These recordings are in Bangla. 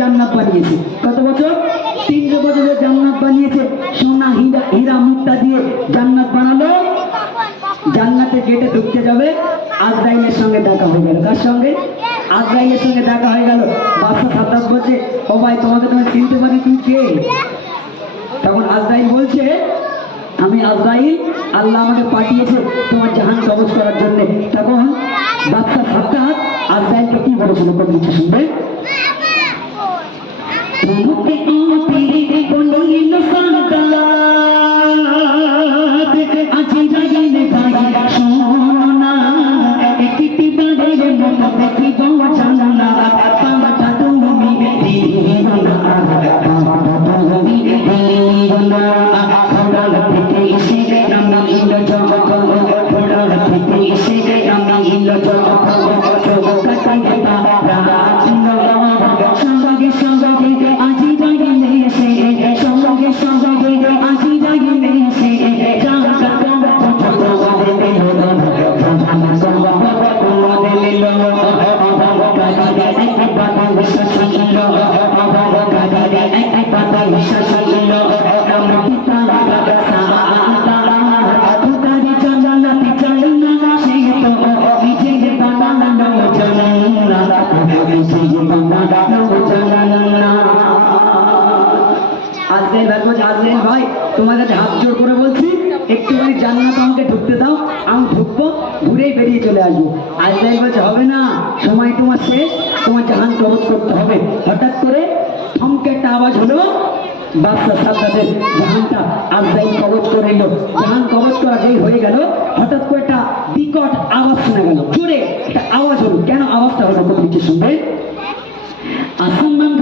জান্নাত বানিয়েছে। কত বছর? 300 বছরের জান্নাত বানিয়েছে। সোনা হীরা মুক্তা দিয়ে জান্নাত বানালো। জান্নাতে গেটে ঢুকতে যাবে, আজরাইলের সঙ্গে দেখা হয়ে গেল। কার সঙ্গে? আজরাইলের সঙ্গে দেখা হয়ে গেল। বাদশা সাদ্দাত বলছে, ও ভাই তোমাকে তুমি চিনতে পারি, তুমি কে? তখন আজরাইল বলছে, আমি আজরাইল, আল্লাহ আমাকে পাঠিয়েছে তোমার জাহান কবজ করার জন্য। তখন বাদশা সাদ্দাত আজরাইলকে কি বলেছিল? কোন কিছু শুনবে? আজরাইল ভাই, তোমার কাছে হাত জোর করে বলছি, একটুখানি জান্নাত আমাকে ঢুকতে দাও, আমি ঢুকবো, ঘুরেই বেরিয়ে চলে আসবো। আজরাইল বলছে, হবে না, সময় তোমার শেষ, তোমার জাহান কবজ করতে হবে। হঠাৎ করে থমকে একটা আওয়াজ হলো, বাদশা সাদ্দাতের জাহানটা আজরাইল কবজ করে নিল। জাহান কবজ করা যেই হয়ে গেল, হঠাৎ করে একটা বিকট আওয়াজ শোনা গেল, জোরে একটা আওয়াজ হলো। কেন আওয়াজটা হলো? কত কিছু শুনবে। আসমান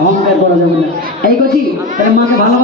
অহংকার করা যাবে না। এই করছি, তাহলে মাকে ভালো